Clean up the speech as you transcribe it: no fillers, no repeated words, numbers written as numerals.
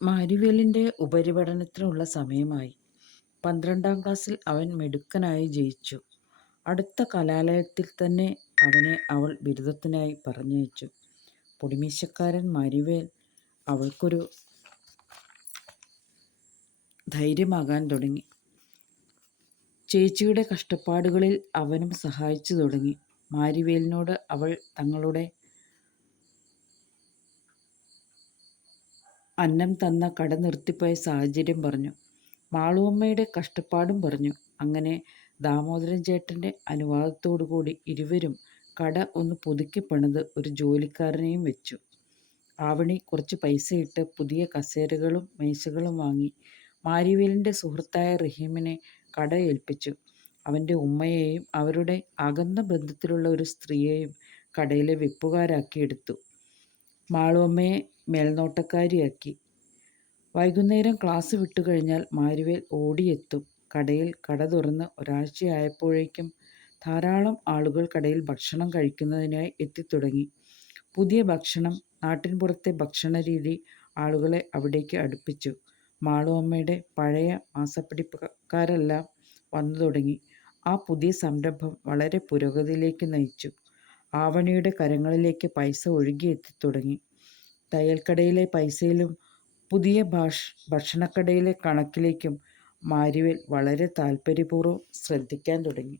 മാരിവേലിൻ്റെ ഉപരിപഠനത്തിനുള്ള സമയമായി. 12ാം ക്ലാസ്സിൽ അവൻ മിടുക്കനായി ജയിച്ചു. അടുത്ത കലാലയത്തിൽ തന്നെ അവനെ അവൾ ബിരുദത്തിനായി പറഞ്ഞയച്ചു. പൊടിമീശക്കാരൻ മാരിവേൽ അവൾക്കൊരു ധൈര്യമാകാൻ തുടങ്ങി. ചേച്ചിയുടെ കഷ്ടപ്പാടുകളിൽ അവനും സഹായിച്ചു തുടങ്ങി. മാരിവേലിനോട് അവൾ തങ്ങളുടെ അന്നം തന്ന കട നിർത്തിപ്പോയ സാഹചര്യം പറഞ്ഞു. മാളുവമ്മയുടെ കഷ്ടപ്പാടും പറഞ്ഞു. അങ്ങനെ ദാമോദരൻ ചേട്ടൻ്റെ അനുവാദത്തോടുകൂടി ഇരുവരും കട ഒന്ന് പുതുക്കി പണിത് ഒരു ജോലിക്കാരനെയും വെച്ചു. ആവണി കുറച്ച് പൈസയിട്ട് പുതിയ കസേരകളും മേശകളും വാങ്ങി മാരിവേലിൻ്റെ സുഹൃത്തായ റഹീമിനെ കട ഏൽപ്പിച്ചു. അവൻ്റെ ഉമ്മയെയും അവരുടെ അകന്ന ബന്ധത്തിലുള്ള ഒരു സ്ത്രീയെയും കടയിലെ വെപ്പുകാരാക്കിയെടുത്തു. മാളുവമ്മയെ മേൽനോട്ടക്കാരിയാക്കി. വൈകുന്നേരം ക്ലാസ് വിട്ടുകഴിഞ്ഞാൽ മാരിവേൽ ഓടിയെത്തും. കടയിൽ കട തുറന്ന് ഒരാഴ്ചയായപ്പോഴേക്കും ധാരാളം ആളുകൾ കടയിൽ ഭക്ഷണം കഴിക്കുന്നതിനായി എത്തിത്തുടങ്ങി. പുതിയ ഭക്ഷണം, നാട്ടിൻപുറത്തെ ഭക്ഷണരീതി ആളുകളെ അവിടേക്ക് അടുപ്പിച്ചു. മാളുവമ്മയുടെ പഴയ മാസപ്പടിക്കാരെല്ലാം വന്നു തുടങ്ങി. ആ പുതിയ സംരംഭം വളരെ പുരോഗതിയിലേക്ക് നയിച്ചു. ആവണിയുടെ കരങ്ങളിലേക്ക് പൈസ ഒഴുകിയെത്തിത്തുടങ്ങി. തയ്യൽക്കടയിലെ പൈസയിലും പുതിയ ഭക്ഷണക്കടയിലെ കണക്കിലേക്കും മാരിവേൽ വളരെ താല്പര്യപൂർവ്വം ശ്രദ്ധിക്കാൻ തുടങ്ങി.